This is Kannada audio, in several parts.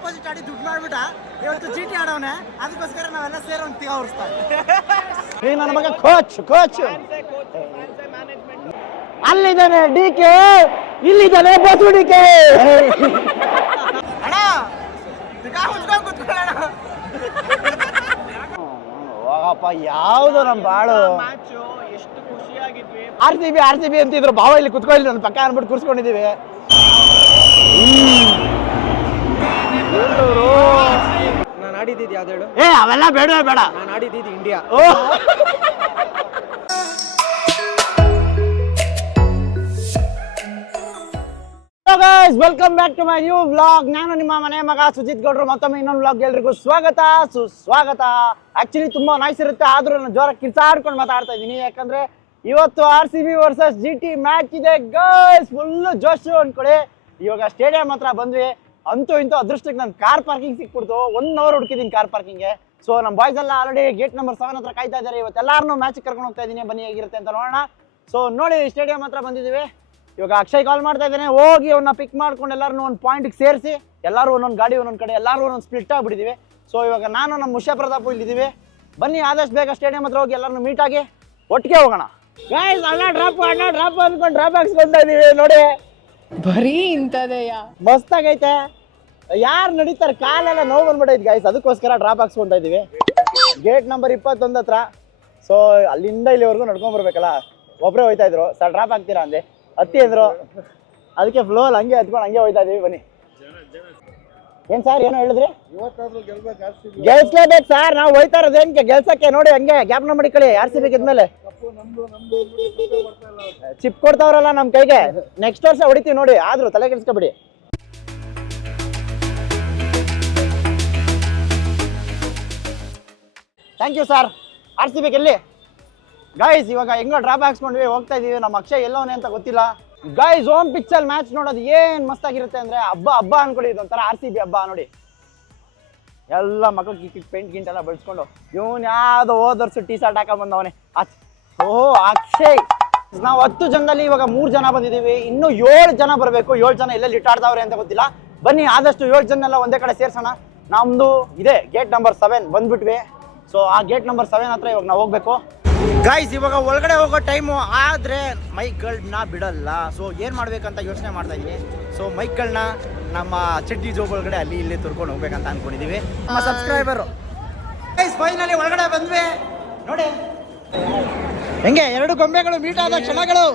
ಆಪೋಸಿಟ್ ಆಡಿ ದುಡ್ಡು ಮಾಡ್ಬಿಟ್ಟ. ಇವತ್ತು ಚೀಟಿ ಆಡೋನೆ, ಅದಕ್ಕೋಸ್ಕರ ನಾವೆಲ್ಲ ಸೇರಿ ಒಂದು ತಿಗ ಹೊರಿಸ್ತಾರೆ. ಈ ನನ್ನ ಮಗ ಕೋಚ್ ಅಲ್ಲಿದ್ದಾನೆ DK, ಇಲ್ಲಿದ್ದಾನೆ ಬಸವಡಿಕೆ. ಅಣ್ಣ ತಿಗ ಹೊಚ್ಕೊಂಡು ಕೂತ್ಕೊಳ್ಳೋಣ. ಹೋಗಪ್ಪ, ಯಾವುದು ನಮ್ಮ ಬಾಳು. ಎಷ್ಟು ಖುಷಿಯಾಗಿದ್ವಿ. RCB ಅಂತಿದ್ರು, ಭಾವ ಇಲ್ಲಿ ಕುತ್ಕೊಳ್ಳಿ ನನ್ನ ಪಕ್ಕ ಅನ್ಬಿಟ್ಟು ಕೂರ್ಸ್ಕೊಂಡಿದೀವಿ. ನಾನು ಆಡಿದ್ದು ಯಾವ್ದು ಹೇಳು? ಅವೆಲ್ಲ ಬೇಡ. ನಾನು ಆಡಿದ್ದು India. Welcome back to my new vlog. ನಾನು ನಿಮ್ಮ ಮನೆ ಮಗ ಸುಜಿತ್ ಗೌಡ್ರು. ಮತ್ತೊಮ್ಮೆ ಇನ್ನೊಂದು ವ್ಲಾಗ್ ಎಲ್ರಿಗೂ ಸುಸ್ವಾಗತ. ಆಕ್ಚುಲಿ ತುಂಬಾ ನೈಸ್ ಇರುತ್ತೆ, ಆದ್ರೂ ನಾನು ಜೋರ ಕಿರ್ಚಾಡ್ಕೊಂಡು ಮಾತಾಡ್ತಾ ಇದ್ದೀನಿ. ಯಾಕಂದ್ರೆ ಇವತ್ತು RCB ವರ್ಸಸ್ GT ಮ್ಯಾಚ್ ಇದೆ ಗೈಸ್. ಫುಲ್ ಜೋಶು ಅನ್ಕೊಳ್ಳಿ. ಇವಾಗ ಸ್ಟೇಡಿಯಂ ಹತ್ರ ಬಂದ್ವಿ. ಅಂತೂ ಇಂತೂ ಅದೃಷ್ಟಕ್ಕೆ ನನ್ನ ಕಾರ್ ಪಾರ್ಕಿಂಗ್ ಸಿಕ್ಬಿಡ್ತು. 1 hour ಹುಡುಕಿದ್ದೀನಿ ಕಾರ್ ಪಾರ್ಕಿಂಗ್ಗೆ. ಸೊ ನಮ್ಮ ಬಾಯ್ಸ್ ಎಲ್ಲ ಆಲ್ರೆಡಿ ಗೇಟ್ ನಂಬರ್ 7 ಹತ್ರ ಕಾಯ್ತಾ ಇದ್ದಾರೆ. ಇವತ್ತೆಲ್ಲಾರನ್ನೂ ಮ್ಯಾಚ್ ಕರ್ಕೊಂಡು ಹೋಗ್ತಾ ಇದ್ದೀನಿ, ಬನ್ನಿ ಹೇಗಿರುತ್ತೆ ಅಂತ ನೋಡೋಣ. ಸೊ ನೋಡಿ, ಸ್ಟೇಡಿಯಂ ಹತ್ರ ಬಂದಿದ್ದೀವಿ. ಇವಾಗ ಅಕ್ಷಯ್ ಕಾಲ್ ಮಾಡ್ತಾ ಇದ್ದೇನೆ, ಹೋಗಿ ಅವನ್ನ ಪಿಕ್ ಮಾಡ್ಕೊಂಡು ಎಲ್ಲರೂ ಒಂದು ಪಾಯಿಂಟ್ಗೆ ಸೇರಿಸಿ, ಎಲ್ಲರೂ ಒಂದೊಂದು ಗಾಡಿ ಒಂದೊಂದು ಕಡೆ, ಎಲ್ಲರೂ ಒಂದೊಂದು ಸ್ಪ್ಲಿಟ್ ಆಗಿಬಿಟ್ಟಿದ್ದೀವಿ. ಸೊ ಇವಾಗ ನಾನು ನಮ್ಮ ಮುಷ್ಯ ಪ್ರತಾಪ್ ಇಲ್ಲಿದ್ದೀವಿ. ಬನ್ನಿ ಆದಷ್ಟು ಬೇಗ ಸ್ಟೇಡಿಯಂ ಹತ್ರ ಹೋಗಿ ಎಲ್ಲರೂ ಮೀಟ್ ಆಗಿ ಒಟ್ಟಿಗೆ ಹೋಗೋಣ. ಗೈಸ್, ಅಣ್ಣ ಡ್ರಾಪ್ ಅಂದ್ಕೊಂಡು ಡ್ರಾಪ್ ಹಾಕ್ಸ್ಕೊಂತ ಇದೀವಿ ನೋಡಿ. ಬರೀ ಇಂಥದೆಯಾ, ಮಸ್ತಾಗೈತೆ. ಯಾರು ನಡೀತಾರೆ, ಕಾಲೆಲ್ಲ ನೋವು ಬಂದ್ಬಿಟ್ಟೈತೆ ಗೈಸ್, ಅದಕ್ಕೋಸ್ಕರ ಡ್ರಾಪ್ ಹಾಕ್ಸ್ಕೊಂತ ಇದೀವಿ. ಗೇಟ್ ನಂಬರ್ 21 ಹತ್ರ. ಸೊ ಅಲ್ಲಿಂದ ಇಲ್ಲಿವರೆಗೂ ನಡ್ಕೊಂಡ್ ಬರ್ಬೇಕಲ್ಲ, ಒಬ್ಬರೇ ಹೋಯ್ತಾ ಇದ್ರು. ಸರ್ ಡ್ರಾಪ್ ಹಾಕ್ತೀರಾ ಅಂದೆ, ಹತ್ತಿ ಅಂದ್ರು. ಅದಕ್ಕೆ ಫ್ಲೋಲ್ ಹಂಗೆ ಹತ್ಕೊಂಡು ಹಂಗೆ ಹೋಯ್ತಾ ಇದೀವಿ. ಬನ್ನಿ. ಏನ್ ಸರ್ ಏನೋ ಹೇಳಿದ್ರಿ? ಗೆಲ್ಸ್ಲೇಬೇಕು ಸರ್, ನಾವು ಹೋಯ್ತಾ ಇರೋದೇನ್ಕೆ ಗೆಲ್ಸಕ್ಕೆ. ನೋಡಿ ಹಂಗೆ ಗ್ಯಾಪ್ನ ಮಡಿಕೊಳ್ಳಿ. RCB ಗೆದ್ಮೇಲೆ ಚಿಪ್ ಕೊಡ್ತಾವ್ರಲ್ಲ ನಮ್ ಕೈಗೆ, ನೆಕ್ಸ್ಟ್ ವರ್ಷ ಹೊಡಿತೀವಿ ನೋಡಿ, ಆದ್ರೂ ತಲೆ ಕೆಡಿಸ್ಕೊಬಿಡಿ. Thank you sir. RCB ಗೆಲ್ಲಿ ಗೈಸ್. ಇವಾಗ ಹೆಂಗೋ ಡ್ರಾಪ್ ಹಾಕ್ಸ್ಕೊಂಡ್ವಿ, ಹೋಗ್ತಾ ಇದೀವಿ. ನಮ್ಮ ಅಕ್ಷಯ್ ಎಲ್ಲವನೇ ಅಂತ ಗೊತ್ತಿಲ್ಲ ಗೈಸ್. ಹೋಮ್ ಪಿಚ್ಚಲ್ಲಿ ಮ್ಯಾಚ್ ನೋಡೋದು ಏನ್ ಮಸ್ತಾಗಿರುತ್ತೆ ಅಂದ್ರೆ, ಹಬ್ಬ ಅನ್ಕೊಳ್ಳಿ. ಇದೊಂಥರ RCB ಹಬ್ಬ ನೋಡಿ. ಎಲ್ಲ ಮಕ್ಕಳು ಪೇಂಟ್ ಗಿಂಟ್ ಎಲ್ಲ ಬಳಸ್ಕೊಂಡು, ಇವನ್ ಯಾವ್ದೋ ಹೋದ ವರ್ಷ ಟೀ ಶರ್ಟ್ ಹಾಕೊಂಡ್ ಬಂದವನೇ. ಓಹೋ ಅಕ್ಷಯ್. ನಾವು 10 ಜನದಲ್ಲಿ ಇವಾಗ 3 ಜನ ಬಂದಿದ್ದೀವಿ. ಇನ್ನೂ 7 ಜನ ಬರಬೇಕು. 7 ಜನ ಎಲ್ಲೆಲ್ಲಿ ಇಟ್ಟಾಡ್ತಾವ್ರೆ ಅಂತ ಗೊತ್ತಿಲ್ಲ. ಬನ್ನಿ ಆದಷ್ಟು 7 ಜನ ಎಲ್ಲ ಒಂದೇ ಕಡೆ ಸೇರ್ಸೋಣ. ನಮ್ದು ಇದೆ ಗೇಟ್ ನಂಬರ್ 7 ಬಂದ್ಬಿಟ್ವಿ. ಸೊ ಆ ಗೇಟ್ ನಂಬರ್ 7 ಹತ್ರ ಇವಾಗ ನಾವು ಹೋಗ್ಬೇಕು ಗೈಸ್. ಇವಾಗ ಒಳಗಡೆ ಹೋಗೋ ಟೈಮು, ಆದರೆ ಮೈಕ್ಗಳನ್ನ ಬಿಡಲ್ಲ. ಸೊ ಏನು ಮಾಡ್ಬೇಕಂತ ಯೋಚನೆ ಮಾಡ್ತಾ ಇದ್ವಿ. ಸೊ ಮೈಕ್ಗಳನ್ನ ನಮ್ಮ ಚಡ್ಡಿ ಜೋಬ್ ಒಳಗಡೆ ಅಲ್ಲಿ ಇಲ್ಲಿ ತುರ್ಕೊಂಡು ಹೋಗ್ಬೇಕಂತ ಅನ್ಕೊಂಡಿದೀವಿ. ನಮ್ಮ ಸಬ್ಸ್ಕ್ರೈಬರು ಗೈಸ್ ಫೈನಲಿ ಒಳಗಡೆ ಬಂದ್ವಿ ನೋಡಿ. ಹೆಂಗೆ 2 ಗೊಂಬೆಗಳು ಮೀಟ್ ಆದ ಕ್ಷಣಗಳು.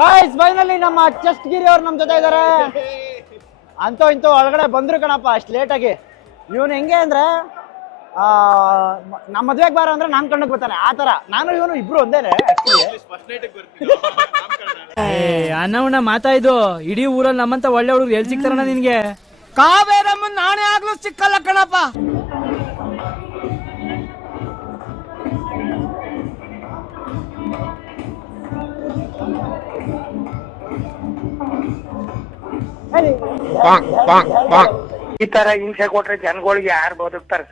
ಗೈಸ್ ಫೈನಲಿ ನಮ್ಮ ಚಸ್ಟ್ಗಿರಿ ಅವ್ರು ನಮ್ಮ ಜೊತೆ ಇದ್ದಾರೆ. ಅಂತೂ ಇಂತೂ ಒಳಗಡೆ ಬಂದ್ರು ಕಣಪ್ಪ, ಅಷ್ಟು ಲೇಟಾಗಿ. ಇವನು ಹೆಂಗೆ ಅಂದ್ರೆ, ನಮ್ಮ ಮದ್ವೆಗೆ ಬಾರ ಅಂದ್ರೆ ನಾನು ಕಣ್ಣಕ್ಕೆ ಬರ್ತಾನೆ ಆ ಥರ. ನಾನು ಇವನು ಇಬ್ರು ಒಂದೇನೆ. ಅನ್ನವನ್ನ ಮಾತಾಯ್ದು ಇಡೀ ಊರಲ್ಲಿ ನಮ್ಮಂತ ಒಳ್ಳೆ ಹುಡುಗರು ಎಲ್ಲಿ ಸಿಗ್ತಾರಣ್ಣ ನಿನ್ಗೆ? ಕಾವೇರಮ್ಮನ್ ನಾನೇ ಆಗ್ಲೂ ಸಿಕ್ಕಲ್ಲ ಕಣಪ್ಪ. ಈ ತರ ಹಿಂಸೆ ಕೊಟ್ರೆ ಜನಗಳಿಗೆ ಯಾರು ಬದುಕ್ತಾರ?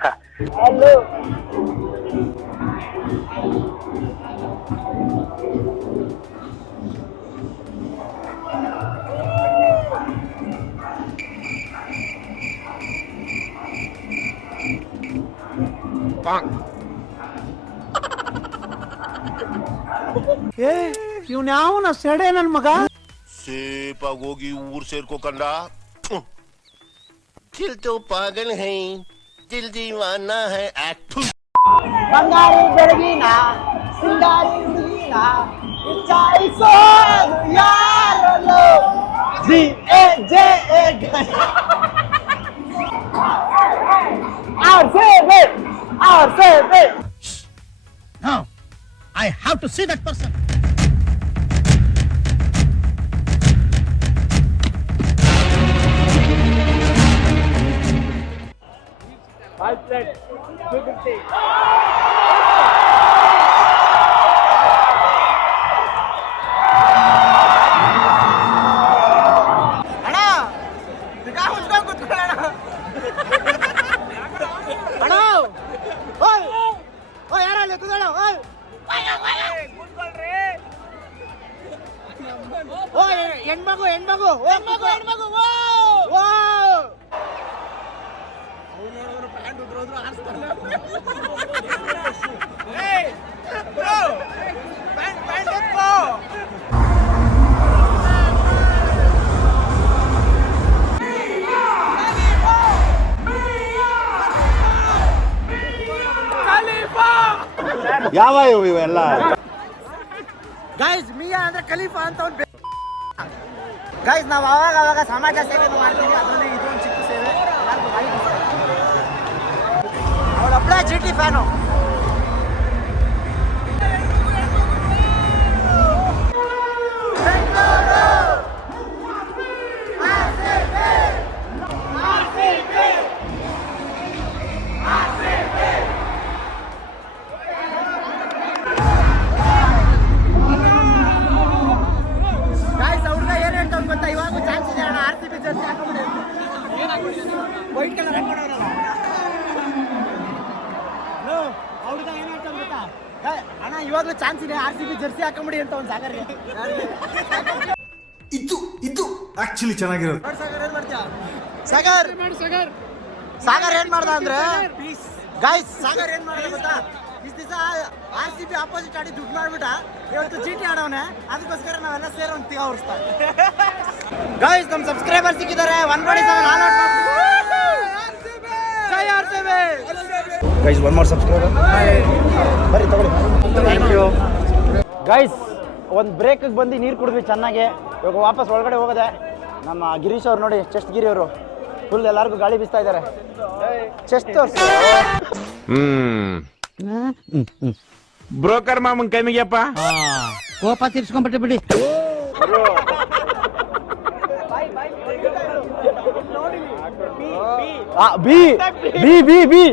ಇವ್ನ ಯಾವನ ಸೆಡೆ ನನ್ ಮಗ. ಸೇಪಾಗಿ ಹೋಗಿ ಊರ್ ಸೇರ್ಕೋಕಂಡ. ದಿಲ್ ತೋ ಪಾಗಲ್ ಹೈ, ದಿಲ್ ದೀವಾನಾ ಹೈ. ಬಂಗಾರಿ ಬೆಳಗಿನ ಸಿಂಗಾರಿ ಹುಡುಗಿನ ವಿಚಾರಿಸೋದು ಯಾರಲ್ಲೋ. Our favorite. Now, I have to see that person. ಅಣ್ಣ ಬಿಗಾ ಮುಚ್ಕೊಂಡು ಕೂತ್ಕೊಳ್ಳೋಣ ಅಣ್ಣ ಓಯ್ ಓಯ್ ಯಾರಲ್ಲಿ ಕೂತ್ಕೊಳ್ಳ ಓಯ್ ಓಯ್ ಹೆಣ್ಮಗು ಹೆಣ್ಮಗು ಹೆಣ್ಮಗು ಓ ಯಾವ ಇವೆಲ್ಲ ಗೈಸ್ ಮಿಯಾ ಅಂದ್ರೆ ಖಲೀಫಾ ಅಂತ ಒಂದು ಗೈಸ್ ನಾವು ಅವಾಗ ಸಮಾಜ ಸೇವೆ ಮಾಡ್ತೀವಿ. ಅದರಲ್ಲಿ ಇದು ಒಂದು ಚಿಕ್ಕ ಸೇವೆ. ಅವಳೊಬ್ಬಳೇ GT ಫ್ಯಾನು. ಇವಾಗ ಚಾನ್ಸ್ ಇದೆ ಅಣ್ಣ RCB ಜರ್ಸಿ ಹಾಕೊಂಡ್ಬಿಡಿ ವೈಟ್ ಕಲರ್ ಹಾಕೊಂಡವ್ರಲ್ಲ ಅವ್ರಿಗೆ ಏನು ಹೇಳ್ತಾ ಗೊತ್ತಾ ಅಣ್ಣ ಇವಾಗಲೂ ಚಾನ್ಸ್ ಇದೆ RCB ಜರ್ಸಿ ಹಾಕೊಂಡ್ಬಿಡಿ ಅಂತ ಒಂದು ಸಾಗರ್ಗೆ ಇದು ಆಕ್ಚುಲಿ ಚೆನ್ನಾಗಿರೋದು. ಸಾಗರ್ ಏನ್ ಮಾಡ್ತೀಯ ಸಾಗರ್ ಏನ್ ಮಾಡ್ದ ಅಂದ್ರೆ ಗೈಸ್ ಸಾಗರ್ ಏನ್ ಮಾಡ್ದ ಗೊತ್ತಾ ಇಷ್ಟು ದಿವಸ RCB ಆಪೋಸಿಟ್ ಆಡಿ ದುಡ್ಡು ಮಾಡ್ಬಿಟ್ಟ ಇವತ್ತು GT ಆಡವನೆ ಅದಕ್ಕೋಸ್ಕರ ನಾವೆಲ್ಲ ಸೇರಿ ಒಂದು ತಿಗ ಹೊರಿಸ್ತಾರೆ. ಗೈಸ್ ನಮ್ಮ ಸಬ್ಸ್ಕ್ರೈಬರ್ ಸಿಕ್ಕಿದ್ದಾರೆ 147 all out guys one more subscriber ಬರೀ ತಗೊಳ್ಳಿ. Thank you guys. ಒಂದು ಬ್ರೇಕಿಗೆ ಬಂದು ನೀರು ಕುಡಿದ್ವಿ ಚೆನ್ನಾಗಿ. ಇವಾಗ ವಾಪಸ್ ಒಳಗಡೆ ಹೋಗೋದೆ. ನಮ್ಮ ಗಿರೀಶ್ ಅವ್ರು ನೋಡಿ, ಚೆಸ್ಟ್ ಗಿರಿ ಅವರು ಫುಲ್ ಎಲ್ಲರಿಗೂ ಗಾಳಿ ಬೀಸ್ತಾ ಇದ್ದಾರೆ. ಚೆಸ್ಟ್ ತೋರಿಸಿ. ಬ್ರೋಕರ್ ಮಾಮನ್ ಕೈಮಿಗೆಪ್ಪ ಕೋಪ ತೀರ್ಸ್ಕೊಂಡ್ಬಿಟ್ಟೆ ಬಿಡಿ. ಬಿ ಬಿ ಬಿ ಬಿ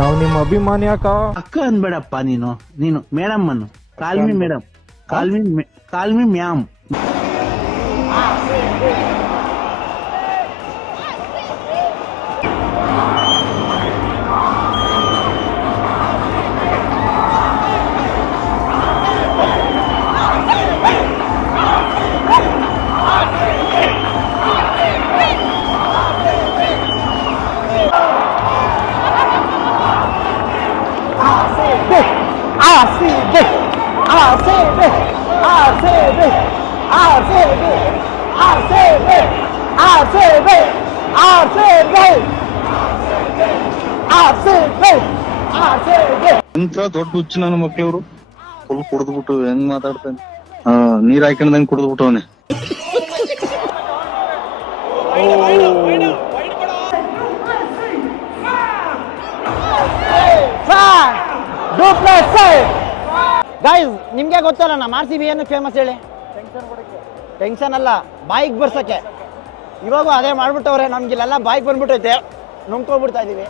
ನಾವು ನಿಮ್ಮ ಅಭಿಮಾನಿ ಅಕ್ಕ. ಅಕ್ಕ ಅನ್ಬೇಡಪ್ಪ ನೀನು ಮೇಡಮ್ ಅನ್ನು. Call me madam, call me ma'am. ಇಂಥ ದೊಡ್ಡ ಹುಚ್ಚು ನನ್ನ ಮಕ್ಳವ್ರು ಫುಲ್ ಕುಡಿದ್ಬಿಟ್ಟು ಹೆಂಗ್ ಮಾತಾಡ್ತಾನೆ. ನೀರ್ ಹಾಕೊಂಡಂಗ್ ಕುಡಿದ್ಬಿಟ್ಟವನೆ. ಗೈಸ್ ನಿಮ್ಗೆ ಗೊತ್ತಲ್ಲ ನಮ್ಮ RCB ಏನು ಫೇಮಸ್ ಹೇಳಿ? ಟೆನ್ಷನ್ ಅಲ್ಲ, ಬಾಯಿಗೆ ಬರ್ಸಕ್ಕೆ. ಇವಾಗೂ ಅದೇ ಮಾಡ್ಬಿಟ್ಟವ್ರೆ. ನಮ್ಗಿಲ್ಲೆಲ್ಲ ಬಾಯಿಗೆ ಬಂದ್ಬಿಟ್ಟೈತೆ, ನುಂಗ್ಕೊಬಿಡ್ತಾ ಇದೀವಿ.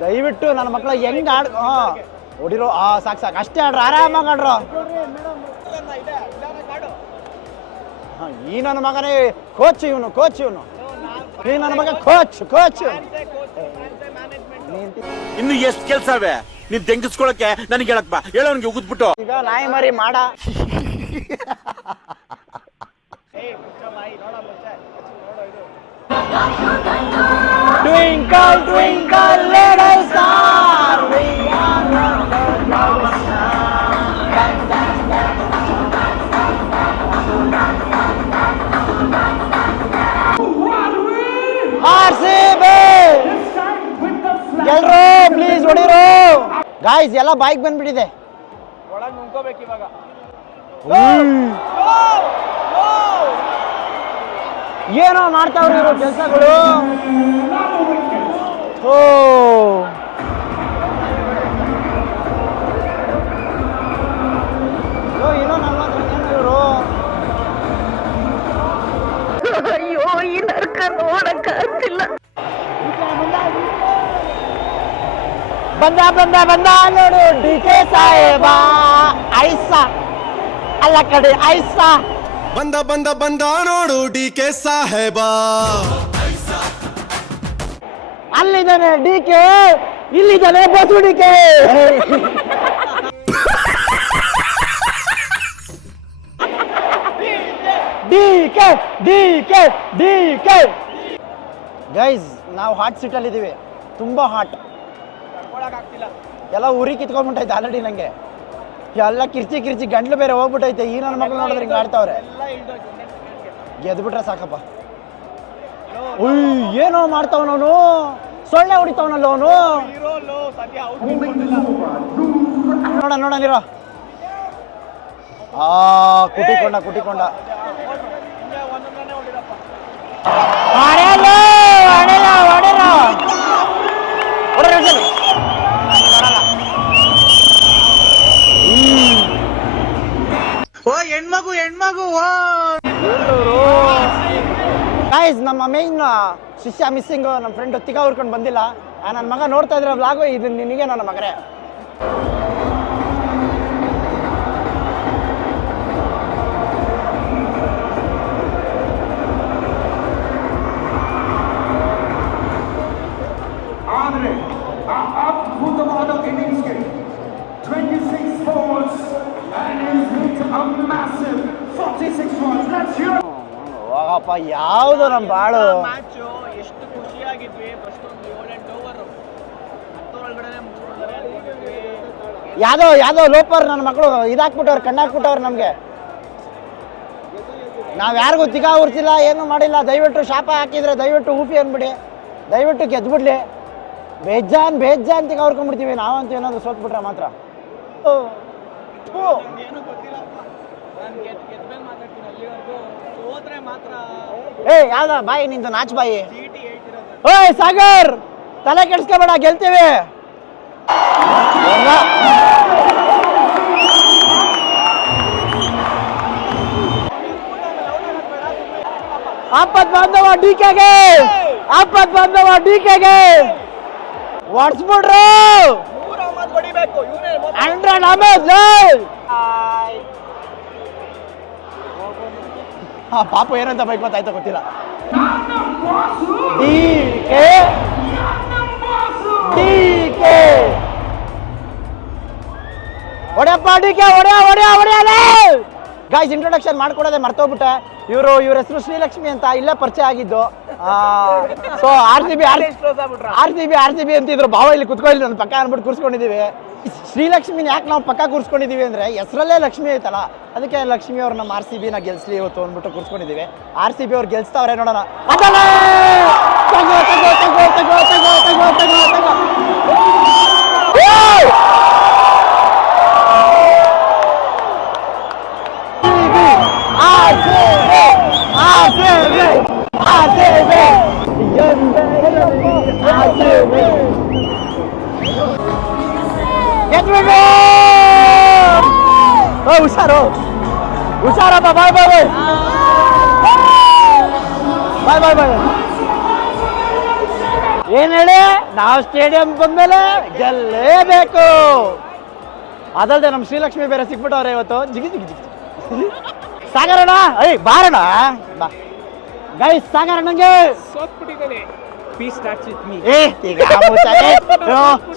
ದಯವಿಟ್ಟು ನನ್ನ ಮಕ್ಕಳು ಹೆಂಗ್ ಹೊಡಿರೋ ಸಾಕು ಅಷ್ಟೇ ಆಡ್ರ, ಆರಾಮಾಗಿ ಆಡ್ರ. ಈ ನನ್ನ ಮಗನೇ ಕೋಚ್ ಇವನು ಈ ನನ್ನ ಮಗ ಕೋಚ್. ಇನ್ನು ಎಷ್ಟು ಕೆಲ್ಸವೇ ನೀನ್ ತೆಂಗಿಸ್ಕೊಳಕ್ಕೆ ನನಗೆ ಹೇಳಕ್ ಬಾ, ಹೇಳೋನ್ಗೆ ಉಗಿದ್ಬಿಟ್ಟು. ಈಗ ನಾಯಿ ಮರಿ ಮಾಡ Twinkle, twinkle, little star, we are the RCB! ಎಲ್ರು ಪ್ಲೀಸ್ ಹೊಡಿರೋ. ಗಾಯ್ಸ್ ಎಲ್ಲ ಬೈಕ್ ಬಂದ್ಬಿಟ್ಟಿದೆ. ಒಳಗೆ ನುಂಕೋಬೇಕು ಇವಾಗ. ಏನೋ ಮಾಡ್ತಾವ್ರಿ ಇವರು ಕೆಲಸಗಳು. ಬಂದ ಬಂದ ಬಂದ ನೋಡು ಡಿ ಕೆ ಸಾಹೇಬ ಐಸ ಅಲ್ಲ ಕಡೆ ಐಸ ಬಂದ ಬಂದ ಬಂದ ನೋಡು ಡಿ ಕೆ ಸಾಹೇಬ. ಅಲ್ಲಿದ್ದಾನೆ ಡಿ ಕೆ, ಇಲ್ಲಿದ್ದಾನೆ ಬಸು D K. D K D K D K. Guys ನಾವು ಹಾಟ್ ಸೀಟಲ್ಲಿ ಇದ್ದೀವಿ, ತುಂಬಾ ಹಾಟ್. ಎಲ್ಲ ಉರಿ ಕಿತ್ಕೊಂಡ್ಬಿಟ್ಟೈತೆ ಆಲ್ರೆಡಿ ನಂಗೆ. ಎಲ್ಲ ಕಿರ್ಚಿ ಕಿರ್ಚಿ ಗಂಟ್ಲು ಬೇರೆ ಹೋಗ್ಬಿಟ್ಟೈತೆ. ಈ ನನ್ನ ಮಕ್ಳು ನೋಡಿದ್ರೆ ಹಿಂಗೆ ಆಡ್ತಾವ್ರೆ. ಗೆದ್ಬಿಟ್ರೆ ಸಾಕಪ್ಪ. ಏನೋ ಮಾಡ್ತಾವನವನು, ಸೊಳ್ಳೆ ಹೊಡಿತಾವನಲ್ಲ ಅವನು. ನೋಡ ನೋಡ ನೀರೋ. ಕುಟಿಕೊಂಡ ಕುಟಿಕೊಂಡ. ಹೆಣ್ಮಗು ಹೆಣ್ಮಗು. ಗೈಸ್ ನಮ್ಮ ಮೇನ್ ಶಿಷ್ಯ ಮಿಸ್ಸಿಂಗ್. ನಮ್ಮ ಫ್ರೆಂಡ್ ತಿಕ್ಕ ಹುರ್ಕೊಂಡು ಬಂದಿಲ್ಲ. ನನ್ನ ಮಗ ನೋಡ್ತಾ ಇದ್ರೆ ವ್ಲಾಗು ಇದು ನಿನಗೆ ನನ್ನ ಮಗರೇ. ಆದ್ರೆ ಆ ಅದ್ಭುತವಾದ ಇನ್ನಿಂಗ್ಸ್ಗೆ 26 balls and he's hit a massive 46 balls. Let's hear it. ಹೋಗಪ್ಪ, ಯಾವುದು ನಮ್ಮ ಬಾಳು. ಮ್ಯಾಚು ಎಷ್ಟು ಖುಷಿಯಾಗಿದ್ವಿ. ಫಸ್ಟ್ ಒಂದು 7-8 ಓವರ್ 10 ಒಳಗಡೆ ಮುಗಿಸ್ಬಿಡ್ತಾರೆ. ಯಾವ್ದೋ ಲೋಪರ್ ನನ್ನ ಮಕ್ಕಳು ಇದಾಕ್ಬಿಟ್ಟವ್ರು, ಕಣ್ಣಾಕ್ಬಿಟ್ಟವ್ರು ನಮಗೆ. ನಾವು ಯಾರಿಗೂ ತಿಗಾ ಉರ್ಸಿಲ್ಲ, ಏನು ಮಾಡಿಲ್ಲ. ದಯವಿಟ್ಟು ಶಾಪ ಹಾಕಿದ್ರೆ ದಯವಿಟ್ಟು ಊಪಿ ಅಂದ್ಬಿಡಿ, ದಯವಿಟ್ಟು ಗೆದ್ಬಿಡ್ಲಿ. ಬೇಜಾನ್ ತಿಗ ಹುರ್ಕೊಂಡ್ಬಿಡ್ತೀವಿ ನಾವಂತೂ. ಏನಾದ್ರು ಸೋತ್ಬಿಟ್ರೆ ಮಾತ್ರ ಏನು ಗೊತ್ತಿಲ್ಲಪ್ಪ. ನಾನು ಗೆದ್ಮೇಲೆ ಮಾತಾಡ್ತೀನಿ. ಅಲ್ಲಿವರೆಗೂ ಸೋತ್ರೆ ಮಾತ್ರ ಯಾವ್ದ ಬಾಯಿ ನಿಂದು ನಾಚ್ ಬಾಯಿ. ಚೀಟಿ ಹೇಳ್ತಿರೋದು. ಓಯ್ ಸಾಗರ್, ತಲೆ ಕೆಡ್ಸ್ಕೊಬೇಡ, ಗೆಲ್ತೀವಿ. ಆಪತ್ ಬಾಂಧವ ಡಿಕೆಗೆ, ಆಪತ್ ಬಾಂಧವ ಡಿಕೆಗೆ ಹೊಡ್ಸ್ಬಿಡ್ರು. 100 ಹೊಡಿಬೇಕು. 100 ಆಮೇಲೆ ಪಾಪು ಏನಂತ ಬೈಕ್ ಗೊತ್ತಾಯ್ತಾ ಗೊತ್ತಿಲ್ಲ. ಹೊಡೆಯಪ್ಪ ಡಿಕೆ, ಹೊಡೆಯ. ಗಾಯ್ಸ್ ಇಂಟ್ರೊಡಕ್ಷನ್ ಮಾಡ್ಕೊಡೋದೆ ಮರ್ತೋಗ್ಬಿಟ್ಟೆ. ಇವ್ರ ಹೆಸರು ಶ್ರೀಲಕ್ಷ್ಮಿ ಅಂತ, ಇಲ್ಲೇ ಪರಿಚಯ ಆಗಿದ್ದು. ಸೊ ಆರ್ ಸಿ ಬಿ ಅಂತಿದ್ರು. ಭಾವ ಇಲ್ಲಿ ಕುತ್ಕೊಳ್ಳಿ ನನ್ನ ಪಕ್ಕ ಅನ್ಬಿಟ್ಟು ಕೂರ್ಸ್ಕೊಂಡಿದೀವಿ. ಶ್ರೀಲಕ್ಷ್ಮಿನ ಯಾಕೆ ನಾವು ಪಕ್ಕ ಕೂರ್ಸ್ಕೊಂಡಿದೀವಿ ಅಂದ್ರೆ ಹೆಸರಲ್ಲೇ ಲಕ್ಷ್ಮಿ ಐತಲ್ಲ, ಅದಕ್ಕೆ ಲಕ್ಷ್ಮಿ ಅವ್ರು ನಮ್ಮ RCB ನ ಗೆಲ್ಸ್ಲಿ ಇವತ್ತು ಅಂದ್ಬಿಟ್ಟು ಕೂರ್ಸ್ಕೊಂಡಿದೀವಿ. RCB ಅವ್ರು ಗೆಲ್ಸ್ತಾವ್ರೆ, ನೋಡೋಣ. ಹುಷಾರಪ್ಪ. ಬಾಯ್. ಏನ್ ಹೇಳಿ, ನಾವು ಸ್ಟೇಡಿಯಂ ಬಂದ್ಮೇಲೆ ಗೆಲ್ಲೇಬೇಕು. ಅದಲ್ದೆ ನಮ್ಮ ಶ್ರೀಲಕ್ಷ್ಮಿ ಬೇರೆ ಸಿಕ್ಬಿಟ್ಟವ್ರೆ ಇವತ್ತು. ಜಿಗಿ ಸಾಗರಣ್ಣ, ಬಾರಣ ಬಾ. ಗೈಸ್ ಸಾಗರಣ್ಣಂಗೆ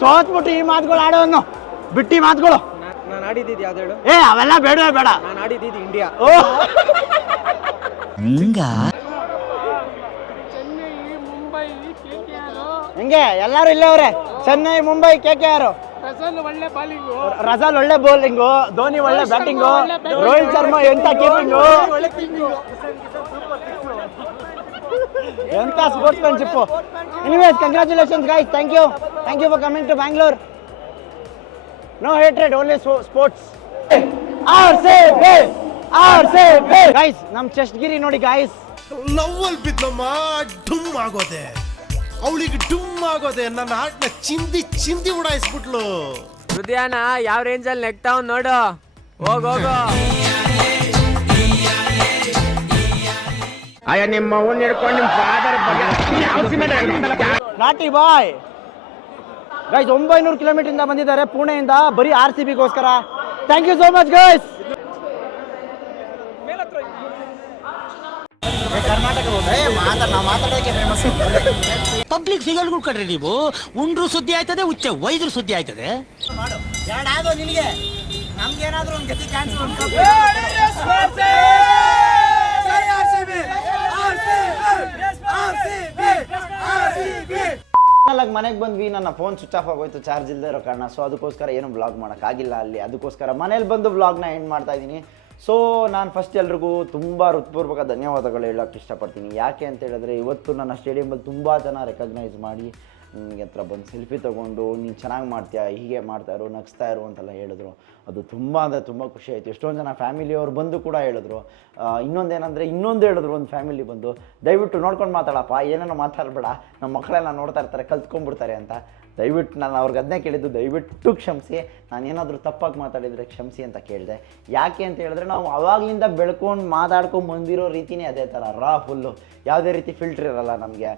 ಸೋತ್ಬಿಟ್ಟು ಈ ಮಾತುಗಳು ಆಡೋನು ಬಿಟ್ಟಿ ಮಾತುಗಳು. ನಾನು ಆಡಿದ್ದು ಯಾವ್ದು ಹೇಳು? ಅವೆಲ್ಲ ಬೇಡ. ನಾನು ಆಡಿದ್ದು ಇಂಡಿಯಾ. ಹಿಂಗೆ ಎಲ್ಲಾರು ಇಲ್ಲೇ ಅವ್ರೆ. ಚೆನ್ನೈ, ಮುಂಬೈ, KKR. ರಸಲ್ ಒಳ್ಳೆ ಬೌಲಿಂಗು, ಧೋನಿ ಒಳ್ಳೆ ಬ್ಯಾಟಿಂಗು, ರೋಹಿತ್ ಶರ್ಮಾ ಎಂತ ಕೀಪಿಂಗು, ಎಂತ sportsmanship. Anyways congratulations guys, thank you for coming to Bangalore. No hatred, only sports. Guys ನಮ್ ಚೆಸ್ಟ್ ಗಿರಿ ನೋಡಿ ಗೈಸ್. ಲವ್ವಲ್ ಬಿದ್ಲಮ್ಮ ಡುಮ್ ಆಗೋದೆ, ಅವಳಿಗೆ ಡುಮ್ ಆಗೋದೆ. ನನ್ನ ಹಾಟ್ನ ಚಿಂದಿ ಉಡಾಯಿಸ್ಬಿಟ್ಲು. ಹೃದಯನ ಯಾವ ರೇಂಜಲ್ಲಿ ನೆಗ್ತಾವ್ ನೋಡು. ಹೋಗೋ ಅಯ್ಯ ನಿಮ್ಮ ಅವ್ನ ಹಿಡ್ಕೊಂಡು ನಿಮ್ಮ ಫಾದರ್ ಬಗ್ಗೆ ನಾಟಿ ಬಾಯ್. ಗೈಸ್ 900 ಕಿಲೋಮೀಟರ್ ಬಂದಿದ್ದಾರೆ ಪುಣೆಯಿಂದ ಬರೀ RCBಗೋಸ್ಕರ. Thank you so much guys. Karnataka ನಾವು ಮಾತಾಡೋಕೆ ಫೇಮಸ್. ಪಬ್ಲಿಕ್ ಫಿಗರ್ಗಳು ಕಡ್ರಿ ನೀವು. ಉಂಡ್ರು ಸುದ್ದಿ ಆಯ್ತದೆ, ಉಚ್ಚ ವೈದ್ರು ಸುದ್ದಿ ಆಯ್ತದೆ. ಮಾಡು ಎರಡಾಗೋ ನಿನಗೆ, ನಮ್ಗೇನಾದ್ರೂ ಒಂದು ಗತಿ ಕ್ಯಾನ್ಸಲ್ ಮನೆಗೆ ಬಂದ್ವಿ, ನನ್ನ ಫೋನ್ ಸ್ವಿಚ್ ಆಫ್ ಆಗೋಯ್ತು ಚಾರ್ಜ್ ಇಲ್ಲದೆ ಇರೋ ಕಾರಣ. ಸೊ ಅದಕ್ಕೋಸ್ಕರ ಏನು ಬ್ಲಾಗ್ ಮಾಡೋಕ್ಕಾಗಿಲ್ಲ ಅಲ್ಲಿ. ಅದಕ್ಕೋಸ್ಕರ ಮನೇಲಿ ಬಂದು ಬ್ಲಾಗ್ನ ಎಂಡ್ ಮಾಡ್ತಾ ಇದ್ದೀನಿ. ಸೊ ನಾನು ಫಸ್ಟ್ ಎಲ್ರಿಗೂ ತುಂಬ ಹೃತ್ಪೂರ್ವಕ ಧನ್ಯವಾದಗಳು ಹೇಳೋಕ್ಕೆ ಇಷ್ಟಪಡ್ತೀನಿ. ಯಾಕೆ ಅಂತ ಹೇಳಿದ್ರೆ ಇವತ್ತು ನನ್ನ ಸ್ಟೇಡಿಯಮಲ್ಲಿ ತುಂಬ ಜನ ರೆಕಗ್ನೈಸ್ ಮಾಡಿ ನನಗೆ ಹತ್ರ ಬಂದು ಸೆಲ್ಫಿ ತೊಗೊಂಡು ನೀನು ಚೆನ್ನಾಗಿ ಮಾಡ್ತೀಯಾ, ಹೀಗೆ ಮಾಡ್ತಾಯಿರು, ನಗಿಸ್ತಾ ಇರು ಅಂತೆಲ್ಲ ಹೇಳಿದ್ರು. ಅದು ತುಂಬ ಅಂದರೆ ತುಂಬ ಖುಷಿ ಆಯಿತು. ಎಷ್ಟೊಂದು ಜನ ಫ್ಯಾಮಿಲಿಯವ್ರು ಬಂದು ಕೂಡ ಹೇಳಿದ್ರು. ಇನ್ನೊಂದು ಹೇಳಿದ್ರು, ಒಂದು ಫ್ಯಾಮಿಲಿ ಬಂದು ದಯವಿಟ್ಟು ನೋಡ್ಕೊಂಡು ಮಾತಾಡಪ್ಪ, ಏನೇನೋ ಮಾತಾಡಬೇಡ, ನಮ್ಮ ಮಕ್ಕಳೆಲ್ಲ ನೋಡ್ತಾ ಇರ್ತಾರೆ, ಕಲ್ತ್ಕೊಂಡ್ಬಿಡ್ತಾರೆ ಅಂತ. ದಯವಿಟ್ಟು ನಾನು ಅವ್ರಿಗೆ ಅದನ್ನೇ ಕೇಳಿದ್ದು, ದಯವಿಟ್ಟು ಕ್ಷಮಿಸಿ, ನಾನೇನಾದರೂ ತಪ್ಪಾಗಿ ಮಾತಾಡಿದರೆ ಕ್ಷಮಿಸಿ ಅಂತ ಕೇಳಿದೆ. ಯಾಕೆ ಅಂತ ಹೇಳಿದ್ರೆ ನಾವು ಆವಾಗಲಿಂದ ಬೆಳ್ಕೊಂಡು ಮಾತಾಡ್ಕೊಂಡು ಬಂದಿರೋ ರೀತಿಯೇ ಅದೇ ಥರ ಫುಲ್ಲು, ಯಾವುದೇ ರೀತಿ ಫಿಲ್ಟ್ರ್ ಇರಲ್ಲ ನಮಗೆ.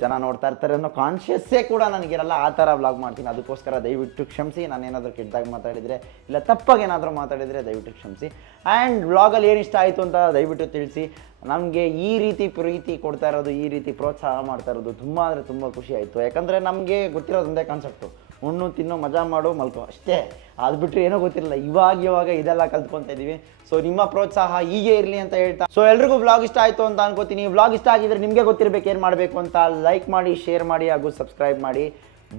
ಜನ ನೋಡ್ತಾ ಇರ್ತಾರೆ ಅನ್ನೋ ಕಾನ್ಷಿಯಸ್ಸೇ ಕೂಡ ನನಗಿರಲ್ಲ. ಆ ಥರ ವ್ಲಾಗ್ ಮಾಡ್ತೀನಿ. ಅದಕ್ಕೋಸ್ಕರ ದಯವಿಟ್ಟು ಕ್ಷಮಿಸಿ. ನಾನೇನಾದರೂ ಕೆಟ್ಟದಾಗಿ ಮಾತಾಡಿದರೆ ಇಲ್ಲ ತಪ್ಪಾಗಿ ಏನಾದರೂ ಮಾತಾಡಿದರೆ ದಯವಿಟ್ಟು ಕ್ಷಮಿಸಿ. ಆ್ಯಂಡ್ ವ್ಲಾಗಲ್ಲಿ ಏನು ಇಷ್ಟ ಆಯಿತು ಅಂತ ದಯವಿಟ್ಟು ತಿಳಿಸಿ. ನಮಗೆ ಈ ರೀತಿ ಪ್ರೀತಿ ಕೊಡ್ತಾ ಇರೋದು, ಈ ರೀತಿ ಪ್ರೋತ್ಸಾಹ ಮಾಡ್ತಾ ಇರೋದು ತುಂಬ ಅಂದರೆ ತುಂಬ ಖುಷಿ ಆಯಿತು. ಯಾಕಂದರೆ ನಮಗೆ ಗೊತ್ತಿರೋದು ಒಂದೇ ಕಾನ್ಸೆಪ್ಟು, ಉಣ್ಣು ತಿನ್ನೋ ಮಜಾ ಮಾಡು ಮಲ್ಕೋ ಅಷ್ಟೇ. ಅದು ಬಿಟ್ಟರೆ ಏನೋ ಗೊತ್ತಿರಲಿಲ್ಲ. ಇವಾಗ ಇದೆಲ್ಲ ಕಲ್ತ್ಕೊತಾ ಇದ್ದೀವಿ. ಸೊ ನಿಮ್ಮ ಪ್ರೋತ್ಸಾಹ ಹೀಗೆ ಇರಲಿ ಅಂತ ಹೇಳ್ತಾ, ಸೊ ಎಲ್ರಿಗೂ ವ್ಲಾಗ್ ಇಷ್ಟ ಆಯಿತು ಅಂತ ಅನ್ಕೋತೀನಿ. ವ್ಲಾಗ್ ಇಷ್ಟ ಆಗಿದ್ರೆ ನಿಮಗೆ ಗೊತ್ತಿರಬೇಕು ಏನು ಮಾಡಬೇಕು ಅಂತ. ಲೈಕ್ ಮಾಡಿ, ಶೇರ್ ಮಾಡಿ ಹಾಗೂ ಸಬ್ಸ್ಕ್ರೈಬ್ ಮಾಡಿ.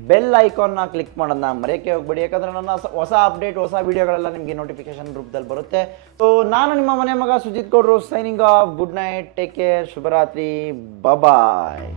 ಬೆಲ್ ಐಕಾನ್ನ ಕ್ಲಿಕ್ ಮಾಡೋದನ್ನ ಮರೆಯೋಕ್ಕೆ ಹೋಗ್ಬೇಡಿ. ಯಾಕಂದರೆ ನನ್ನ ಹೊಸ ಅಪ್ಡೇಟ್, ಹೊಸ ವೀಡಿಯೋಗಳೆಲ್ಲ ನಿಮಗೆ ನೋಟಿಫಿಕೇಶನ್ ರೂಪದಲ್ಲಿ ಬರುತ್ತೆ. ಸೊ ನಾನು ನಿಮ್ಮ ಮನೆ ಮಗ ಸುಜಿತ್ ಗೌಡ್ರು signing off. Good night, take care, ಶುಭರಾತ್ರಿ, ಬಾಯ್.